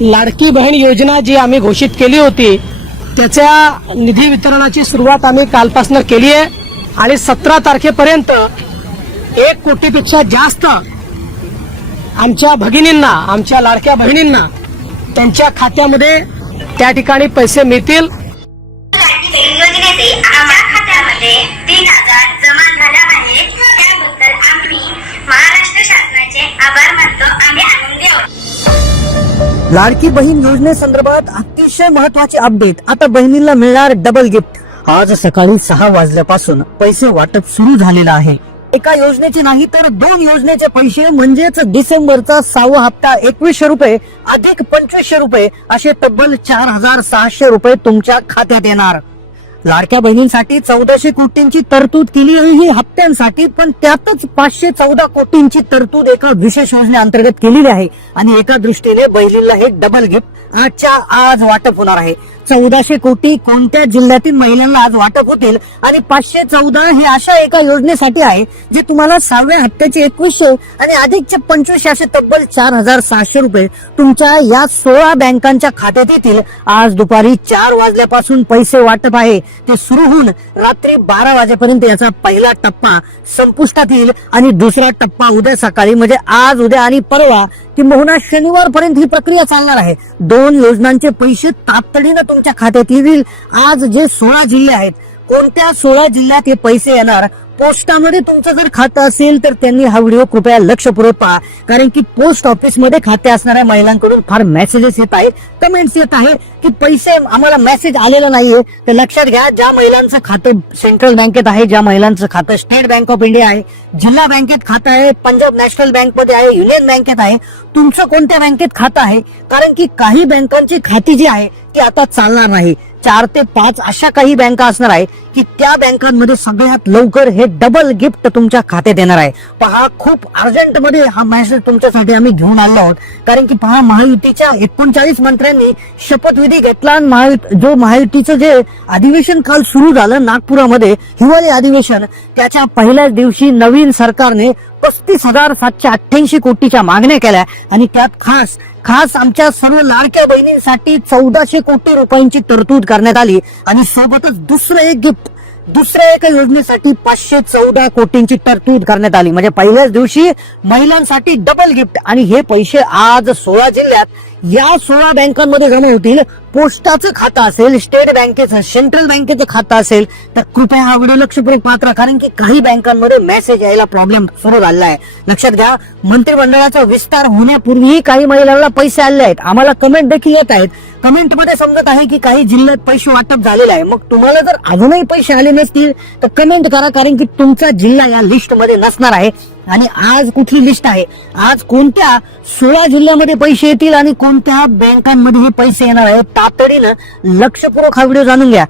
लाडकी बहीण योजना जी आम्ही घोषित केली होती त्याच्या निधी वितरणाची सुरुवात आम्ही कालपासून केली आहे. आणि सतरा तारखेपर्यंत एक कोटीपेक्षा जास्त आमच्या भगिनींना आमच्या लाडक्या बहिणींना त्यांच्या खात्यामध्ये त्या ठिकाणी पैसे मिळतील. लाडकी बहीण योजनेसंदर्भात अतिशय महत्वाची अपडेट आता बहिणीला मिळणार डबल गिफ्ट आज सकाळी सहा वाजल्यापासून पैसे वाटप सुरू झालेलं आहे. एका योजनेचे नाही तर दोन योजनेचे पैसे म्हणजेच डिसेंबरचा सहावा हप्ता एकवीसशे रुपये अधिक पंचवीसशे रुपये असे तब्बल चार हजार सहाशे रुपये तुमच्या खात्यात येणार. लाडक्या बहिणींसाठी चौदाशे कोटींची तरतूद केली आहे ही हप्त्यांसाठी पण त्यातच पाचशे चौदा कोटींची तरतूद एका विशेष योजनेअंतर्गत केलेली आहे. आणि एका दृष्टीने बहिणीला हे डबल गिफ्ट आजच्या आज वाटप होणार आहे. चौदाशे कोटी कोणत्या जिल्ह्यातील महिलांना आज वाटप होतील? आणि पाचशे चौदा हे अशा एका योजनेसाठी आहे जे तुम्हाला सहाव्या हप्त्याचे एकवीसशे आणि अधिकचे पंचवीसशे असे तब्बल चार हजार सहाशे रुपये तुमच्या या सोळा बँकांच्या खात्यात येतील. आज दुपारी चार वाजल्यापासून पैसे वाटप आहे. ते सुरू होऊन रात्री बारा वाजेपर्यंत याचा पहिला टप्पा संपुष्टात येईल. आणि दुसरा टप्पा उद्या सकाळी म्हणजे आज उद्या आणि परवा किंबहुना शनिवारपर्यंत ही प्रक्रिया चालणार आहे. दोन योजनांचे पैसे तातडीनं तुमच्या खात्यात येतील. आज जे सोळा जिल्हे आहेत कोणत्या सोळा जिल्ह्यात हे पैसे येणार? पोस्टामध्ये तुमचं जर खातं असेल तर त्यांनी हा व्हिडिओ कृपया लक्षपूर्वक पहा. कारण की पोस्ट ऑफिसमध्ये खाते असणाऱ्या महिलांकडून फार मेसेजेस येत आहेत कमेंट्स येत आहे की पैसे आम्हाला मेसेज आलेला नाहीये. तर लक्षात घ्या ज्या महिलांचं खातं सेंट्रल बँकेत आहे ज्या महिलांचं खातं स्टेट बँक ऑफ इंडिया आहे जिल्हा बँकेत खातं आहे पंजाब नॅशनल बँकमध्ये आहे युनियन बँकेत आहे तुमचं कोणत्या बँकेत खातं आहे? कारण की काही बँकांची खाती जी आहे ती आता चालणार नाही. चार ते पाच अशा काही बँका असणार आहे की त्या बँकांमध्ये सगळ्यात लवकर हे डबल गिफ्ट तुमच्या खात्यात येणार आहे. पहा खूप अर्जंटमध्ये हा मेसेज तुमच्यासाठी आम्ही घेऊन आलो आहोत. कारण की पहा महायुतीच्या एकोणचाळीस मंत्र्यांनी शपथविधी घेतला आणि जो महायुतीचं जे अधिवेशन काल सुरू झालं नागपुरामध्ये हिवाळी अधिवेशन त्याच्या पहिल्याच दिवशी नवीन सरकारने पस्तीस हजार सातशे अठ्ठ्याऐंशी कोटीच्या मागण्या केल्या. आणि त्यात खास खास आमच्या सर्व लाडक्या बहिणींसाठी चौदाशे कोटी रुपयांची तरतूद करण्यात आली. आणि सोबतच दुसरं एक गिफ्ट दुसऱ्या एका योजनेसाठी पाचशे चौदा कोटींची तरतूद करण्यात आली. म्हणजे पहिल्याच दिवशी महिलांसाठी डबल गिफ्ट आणि हे पैसे आज सोळा जिल्ह्यात या सोळा बँकांमध्ये जमा होतील. पोस्टाचं खातं असेल स्टेट बँकेचं सेंट्रल बँकेचं खातं असेल तर कृपया हा व्हिडिओ लक्षपूर्वक पात्र कारण की काही बँकांमध्ये मेसेज यायला प्रॉब्लेम सुरू झाला आहे. लक्षात घ्या मंत्रिमंडळाचा विस्तार होण्यापूर्वीही काही महिलांना पैसे आले आहेत. आम्हाला कमेंट देखील येत आहेत. कमेंटमध्ये समजत आहे की काही जिल्ह्यात पैसे वाटप झालेले आहे. मग तुम्हाला जर अजूनही पैसे आले नसतील तर कमेंट करा कारण की तुमचा जिल्हा या लिस्टमध्ये नसणार आहे. आणि आज कुठली लिस्ट आहे? आज कोणत्या सोळा जिल्ह्यामध्ये पैसे येतील आणि कोणत्या बँकांमध्ये हे पैसे येणार आहे? तातडीनं लक्षपूर्वक हा व्हिडिओ जाणून घ्या.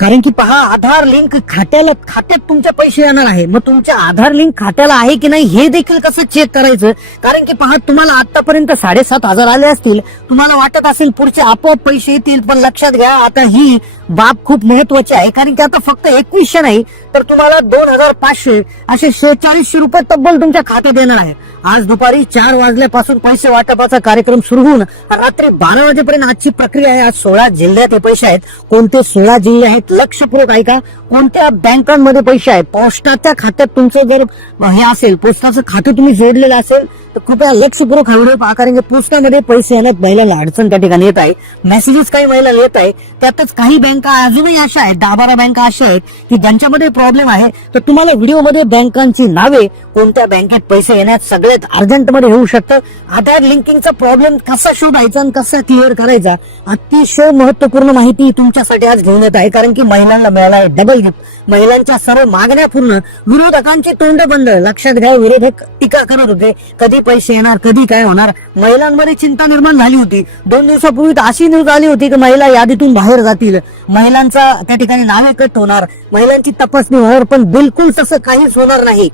कारण की पहा आधार लिंक खात्याला खात्यात तुमचे पैसे येणार आहे. मग तुमच्या आधार लिंक खात्याला आहे की नाही हे देखील कसं चेक करायचं? कारण की पहा तुम्हाला आतापर्यंत साडेसात हजार आले असतील. तुम्हाला वाटत असेल पुढचे आपोआप पैसे येतील पण लक्षात घ्या आता ही बाब खूप महत्वाची आहे कारण की आता फक्त एकवीसशे नाही तर तुम्हाला दोन हजार पाचशे असे शेहेचाळीसशे रुपये तब्बल तुमच्या खात्यात येणार आहे. आज दुपारी चार वाजल्यापासून पैसे वाटपाचा कार्यक्रम सुरू होऊन रात्री बारा वाजेपर्यंत आजची प्रक्रिया आहे. आज सोळा जिल्ह्यात हे पैसे आहेत. कोणते सोळा जिल्हे आहेत? लक्षपूर्वक ऐका. कोणत्या बँकांमध्ये पैसे आहेत? पोस्टाच्या खात्यात तुमचं जर हे असेल पोस्टाचं खातं तुम्ही जोडलेलं असेल तर कृपया लक्षपूर्वक हा व्हिडिओ पहा कारण की पोस्टामध्ये पैसे येण्यात महिलांना अडचण त्या ठिकाणी येत आहे. मेसेजेस काही महिला येत आहे. त्यातच काही बँक अजूनही अशा आहेत दहा बारा बँका अशा आहेत की ज्यांच्यामध्ये प्रॉब्लेम आहे तर तुम्हाला व्हिडिओमध्ये बँकांची नावे कोणत्या बँकेत पैसे येण्यात सगळ्यात अर्जंटमध्ये होऊ शकतं. आधार लिंकिंगचा प्रॉब्लेम कसा शोधायचा आणि कसा क्लिअर करायचा अतिशय महत्त्वपूर्ण माहिती तुमच्यासाठी आज घेऊन येत आहे कारण की महिलांना मिळाला आहे डबल गिफ्ट महिलांच्या सर्व मागण्या पूर्ण. विरोधकांची तोंड बंद. लक्षात घ्या विरोधक टीका करत होते. कधी पैसे येणार कधी काय होणार? महिलांमध्ये चिंता निर्माण झाली होती. दोन दिवसापूर्वी अशी न्यूज आली होती की महिला यादीतून बाहेर जातील. महिलांचा त्या ठिकाणी नावे कट होणार. महिलांची तपासणी होणार पण बिलकुल तसं काहीच होणार नाही.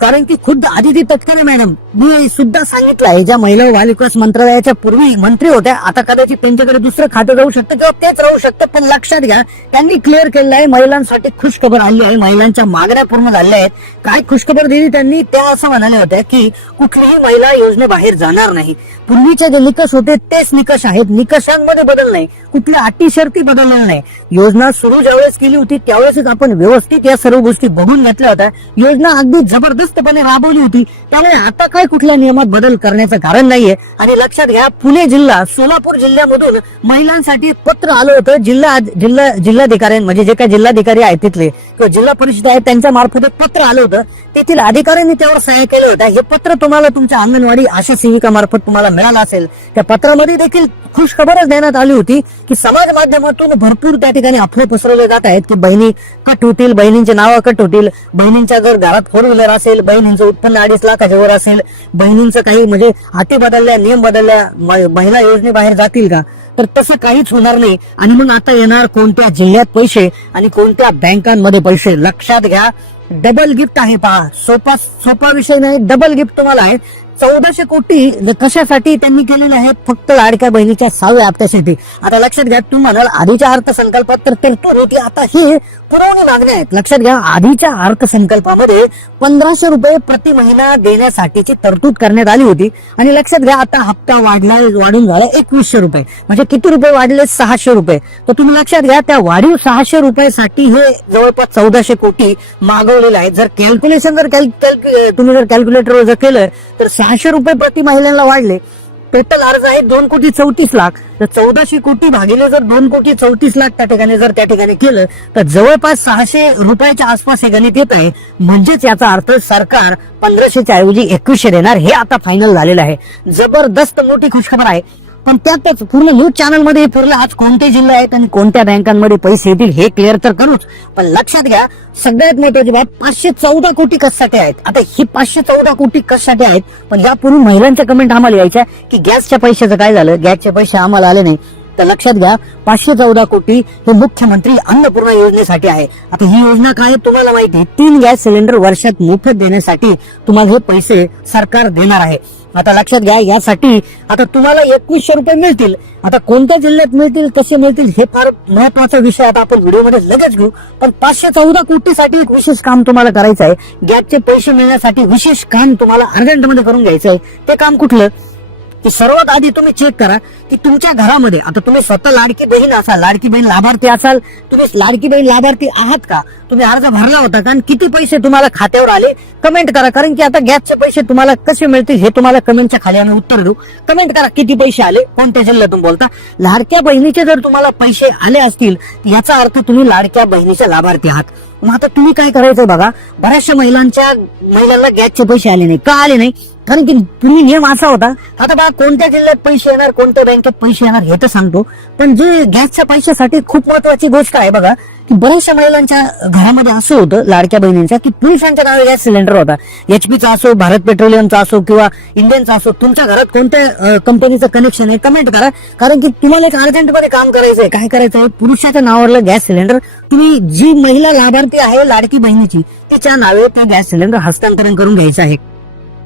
कारण की खुद्द आदिती तटकरे मॅडम मी सुद्धा सांगितलं आहे ज्या महिला व बालविकास मंत्रालयाच्या पूर्वी मंत्री होत्या आता कदाचित त्यांच्याकडे दुसरं खातं राहू शकतं किंवा तेच राहू शकतं पण लक्षात घ्या त्यांनी क्लिअर केलेलं आहे महिलांसाठी खुशखबर आली आहे महिलांच्या मागण्या पूर्ण झाल्या आहेत. काय खुशखबर दिली त्यांनी? त्या असं म्हणाल्या होत्या की कुठलीही महिला योजनेबाहेर जाणार नाही. पूर्वीचे जे निकष होते तेच निकष आहेत. निकषांमध्ये बदल नाही. कुठल्या अटी शर्ती बदललेल्या नाही. योजना सुरू ज्यावेळेस केली होती त्यावेळेसच आपण व्यवस्थित या सर्व गोष्टी बघून घेतल्या होत्या. योजना अगदी जबरदस्त जबरदस्तपणे राबवली होती. त्यामुळे आता काय कुठल्या नियमात बदल करण्याचं कारण नाहीये. आणि लक्षात घ्या पुणे जिल्हा सोलापूर जिल्ह्यामधून महिलांसाठी पत्र आलं होतं. जिल्हा जिल्हा जिल्हाधिकारी म्हणजे जे काही जिल्हाधिकारी आहेत तिथले किंवा जिल्हा परिषद आहेत त्यांच्या मार्फत एक पत्र आलं होतं. तेथील अधिकाऱ्यांनी त्यावर सह्या केलं होतं हे पत्र तुम्हाला तुमच्या अंगणवाडी आशा सेविका मार्फत तुम्हाला मिळालं असेल. त्या पत्रामध्ये देखील खुश खबरच देण्यात आली होती की समाज माध्यमातून भरपूर त्या ठिकाणी अफवा पसरवले जात आहेत की बहिणी कट होतील बहिणींची नावं कट होतील बहिणींच्या जर घरात फोर व्हीलर असेल बहिणींचं उत्पन्न अडीच लाखाच्या वर असेल बहिणींचं काही म्हणजे हाती बदलल्या नियम बदलल्या महिला योजनेबाहेर जातील का? तर तसं काहीच होणार नाही. आणि मग आता येणार कोणत्या जिल्ह्यात पैसे आणि कोणत्या बँकांमध्ये पैसे? लक्षात घ्या. डबल गिफ्ट आहे पहा. सोपा सोपा विषय नाही. डबल गिफ्ट तुम्हाला आहे. चौदाशे कोटी कशासाठी त्यांनी केलेले आहेत? फक्त लाडक्या बहिणीच्या सहाव्या हप्त्यासाठी. आता लक्षात घ्या तुम्ही म्हणाल आधीच्या अर्थसंकल्पात तर होती आता ही पुरवणी मागण्या आहेत. लक्षात घ्या आधीच्या अर्थसंकल्पामध्ये पंधराशे रुपये प्रति महिना देण्यासाठीची तरतूद करण्यात आली होती. आणि लक्षात घ्या आता हप्ता वाढला वाढून झाला एकवीसशे रुपये. म्हणजे किती रुपये वाढले? सहाशे रुपये. तर तुम्ही लक्षात घ्या त्या वाढीव सहाशे रुपयासाठी हे जवळपास चौदाशे कोटी मागवलेले आहेत. जर कॅल्क्युलेशन जर कॅल- तुम्ही जर कॅल्क्युलेटरवर जर केलं तर सहाशे रुपये प्रति महिलांना वाढले. टोटल अर्ज आहे दोन कोटी चौतीस लाख. तर चौदाशे कोटी भागिले जर दोन कोटी चौतीस लाख त्या ठिकाणी जर त्या ठिकाणी केलं तर जवळपास सहाशे रुपयाच्या आसपास हे गणित येत आहे. म्हणजेच याचा अर्थ सरकार पंधराशेच्या ऐवजी एकवीसशे देणार. हे आता फायनल झालेलं आहे. जबरदस्त मोठी खुशखबर आहे. पण त्यातच पूर्ण न्यूज चॅनलमध्ये फिरलं. आज कोणते जिल्हे आहेत आणि कोणत्या बँकांमध्ये पैसे येतील हे क्लिअर तर करूच. पण लक्षात घ्या सगळ्यात महत्वाची बाब पाचशे चौदा कोटी कशासाठी आहेत? आता ही पाचशे चौदा कोटी कशासाठी आहेत? पण यापूर्वी महिलांच्या कमेंट आम्हाला यायच्या की गॅसच्या पैशाचं काय झालं? गॅसचे पैसे आम्हाला आले नाही. तर लक्षात घ्या पाचशे चौदा कोटी हे मुख्यमंत्री अन्नपूर्णा योजनेसाठी आहे. आता ही योजना काय आहे तुम्हाला माहिती आहे? तीन गॅस सिलेंडर वर्षात मोफत देण्यासाठी तुम्हाला हे पैसे सरकार देणार आहे. आता लक्षात घ्या यासाठी आता तुम्हाला एकवीसशे रुपये मिळतील. आता कोणत्या जिल्ह्यात मिळतील कसे मिळतील हे फार महत्त्वाचा विषय आता आपण व्हिडिओमध्ये लगेच घेऊ. पण पाचशे चौदा कोटीसाठी एक विशेष काम तुम्हाला करायचं आहे. गॅसचे पैसे मिळण्यासाठी विशेष काम तुम्हाला अर्जंटमध्ये करून घ्यायचं आहे. ते काम कुठलं? की सर्वात आधी तुम्ही चेक करा की तुमच्या घरामध्ये आता तुम्ही स्वतः लाडकी बहीण असाल लाडकी बहीण लाभार्थी असाल तुम्ही लाडकी बहीण लाभार्थी आहात का? तुम्ही अर्ज भरला होता कारण किती पैसे तुम्हाला खात्यावर आले? कमेंट करा कारण की आता गॅसचे पैसे तुम्हाला कसे मिळतील हे तुम्हाला कमेंटच्या खाली आम्ही उत्तर देऊ. कमेंट करा किती पैसे आले? कोणत्या जिल्ह्यातून बोलता? लाडक्या बहिणीचे जर तुम्हाला पैसे आले असतील याचा अर्थ तुम्ही लाडक्या बहिणीचे लाभार्थी आहात. मग आता तुम्ही काय करायचं बघा? बऱ्याचशा महिलांच्या महिलांना गॅसचे पैसे आले नाही. का आले नाही? कारण की तुम्ही नियम असा होता आता बघा कोणत्या जिल्ह्यात पैसे येणार कोणत्या बँकेत पैसे येणार हे तर सांगतो. पण जे गॅसच्या पैशासाठी खूप महत्वाची गोष्ट आहे बघा की बऱ्याचशा महिलांच्या घरामध्ये असं होतं लाडक्या बहिणींच्या की पुरुषांच्या नावे गॅस सिलेंडर होता. एचपीचा असो भारत पेट्रोलियमचा असो किंवा इंडियनचा असो तुमच्या घरात कोणत्या कंपनीचं कनेक्शन आहे कमेंट करा. कारण की तुम्हाला एक अर्जंटमध्ये काम करायचं आहे. काय करायचं आहे? पुरुषाच्या नावावरलं गॅस सिलेंडर तुम्ही जी महिला लाभार्थी आहे लाडकी बहिणीची तिच्या नावे त्या गॅस सिलेंडर हस्तांतरण करून घ्यायचं आहे.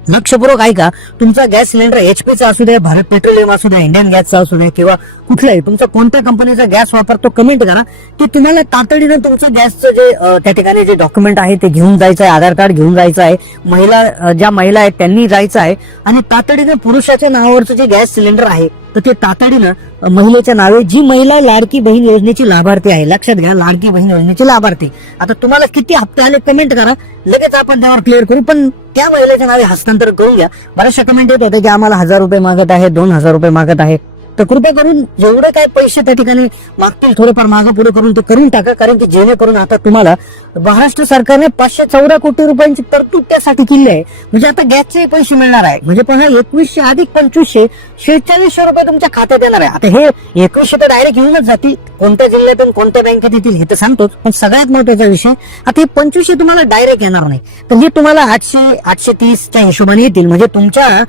लक्षपूर्वक ऐका तुमचा गॅस सिलेंडर एचपीचा असू दे भारत पेट्रोलियम असू दे इंडियन गॅसचा असू दे किंवा कुठलाही तुमचा कोणत्या कंपनीचा गॅस वापरतो कमेंट करा. की तुम्हाला तातडीनं तुमचं गॅसचं जे त्या ठिकाणी जे डॉक्युमेंट आहे ते घेऊन जायचं आहे आधार कार्ड घेऊन जायचं आहे महिला ज्या महिला आहेत त्यांनी जायचं आहे आणि तातडीनं पुरुषाच्या नावावरचं जे गॅस सिलेंडर आहे तर ते तातडीनं महिलेच्या नावे जी महिला लाडकी बहीण योजनेची लाभार्थी आहे. लक्षात घ्या लाडकी बहीण योजनेची लाभार्थी. आता तुम्हाला किती हप्ते आले कमेंट करा. लगेच आपण त्यावर क्लिअर करू पण त्या महिलेच्या नावे हस्तांतर करून घ्या. बऱ्याचशा कमेंट येत होते की आम्हाला हजार रुपये मागत आहे दोन हजार रुपये मागत आहे. तर कृपया करून जेवढे काय पैसे त्या ठिकाणी मागतील थोडेफार मागं पुढे करून ते करून टाका कारण की जेणेकरून आता तुम्हाला महाराष्ट्र सरकारने पाचशे चौदा कोटी रुपयांची तरतूद त्यासाठी केली आहे. म्हणजे आता गॅसचे पैसे मिळणार आहे. म्हणजे पण एकवीसशे अधिक पंचवीसशे शेहेचाळीसशे रुपये तुमच्या खात्यात येणार आहे. आता हे एकवीसशे तर डायरेक्ट येऊनच जातील. कोणत्या जिल्ह्यातून कोणत्या बँकेत येतील हे तर सांगतोच. पण सगळ्यात महत्त्वाचा विषय आता हे पंचवीसशे तुम्हाला डायरेक्ट येणार नाही. तर हे तुम्हाला आठशे आठशे तीसच्या हिशोबाने येतील. म्हणजे तुमच्या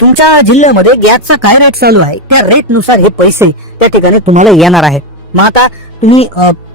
तुमच्या जिल्ह्यामध्ये गॅसचा काय रेट चालू आहे? त्या रेटनुसार हे पैसे त्या ठिकाणी तुम्हाला येणार आहे मग आता तुम्ही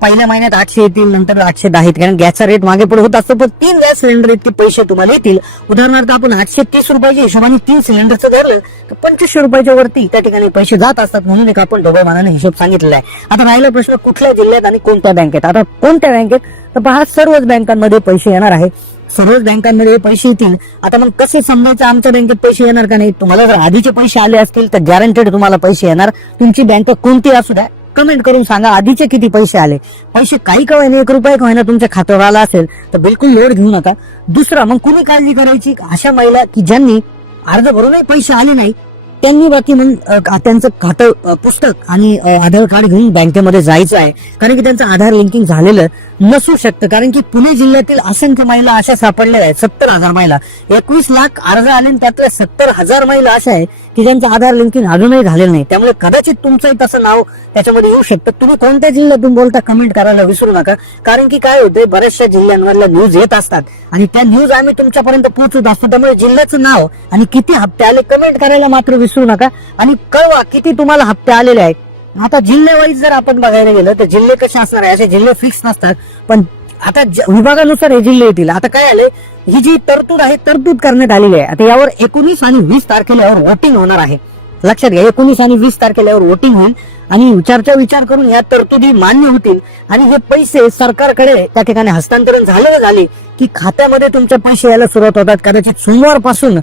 पहिल्या महिन्यात आठशे येतील नंतर आठशे दहा येतील. कारण गॅसचा रेट मागे पुढे होत असतो पण तीन गॅस सिलेंडर इतके पैसे तुम्हाला येतील. उदाहरणार्थ आपण आठशे तीस रुपयाच्या हिशोबाने तीन सिलेंडरचं धरलं तर पंचवीसशे रुपयाच्या वरती त्या ठिकाणी पैसे जात असतात म्हणून एक आपण ढोबळ मानाने हिशोब सांगितलेला आहे. आता राहिला प्रश्न कुठल्या जिल्ह्यात आणि कोणत्या बँकेत? आता कोणत्या बँकेत? तर पहा सर्वच बँकांमध्ये पैसे येणार आहे. सर्वच बँकांमध्ये पैसे येतील. आता मग कसे समजायचं? आमच्या बँकेत पैसे येणार का नाही? तुम्हाला जर आधीचे पैसे आले असतील तर गॅरंटेड तुम्हाला पैसे येणार. तुमची बँक कोणती असू द्या कमेंट करून सांगा आधीचे किती पैसे आले. पैसे काही का होईना एक रुपये का होईना तुमच्या खात्यावर आला असेल तर बिलकुल लोड घेऊ नका दुसरा मग कुणी काळजी करायची? अशा महिला की ज्यांनी अर्ज भरूनही पैसे आले नाही त्यांनी बाकी म्हणून त्यांचं खातं पुस्तक आणि आधार कार्ड घेऊन बँकेमध्ये जायचं आहे. कारण की त्यांचं आधार लिंकिंग झालेलं नसू शकतं. कारण की पुणे जिल्ह्यातील असंख्य महिला अशा सापडल्या आहेत. सत्तर हजार महिला. एकवीस लाख अर्ज आले त्यातल्या सत्तर हजार महिला अशा आहे की ज्यांचं आधार लिंकिंग अजूनही झालेलं नाही. त्यामुळे कदाचित तुमचंही तसं नाव त्याच्यामध्ये येऊ शकतं. तुम्ही कोणत्या जिल्ह्यातून बोलता कमेंट करायला विसरू नका. कारण की काय होतंय बऱ्याचशा जिल्ह्यांवरल्या न्यूज येत असतात. आणि त्या न्यूज आम्ही तुमच्यापर्यंत पोहोचत असतो. त्यामुळे जिल्ह्याचं नाव आणि किती हप्ते आले कमेंट करायला मात्र विसरू नका. आणि कळवा किती तुम्हाला हप्ते आलेले आहेत. आता जिल्हे जर आपण बघायला गेलं तर जिल्हे कसे असणार आहे? असे जिल्हे फिक्स नसतात. पण आता विभागानुसार हे जिल्हे येतील आता काय आले ही जी तरतूद आहे तरतूद करण्यात आलेली आहे. आता यावर एकोणीस आणि वीस तारखेला यावर वोटिंग होणार आहे. लक्षात घ्या एकोणीस आणि वीस तारखेला यावर वोटिंग होईल आणि विचारचा विचार करून या तरतुदी मान्य होतील. आणि हे पैसे सरकारकडे त्या ठिकाणी हस्तांतरण झाले झाले की खात्यामध्ये तुमचे पैसे यायला सुरुवात होतात. कदाचित सोमवारपासून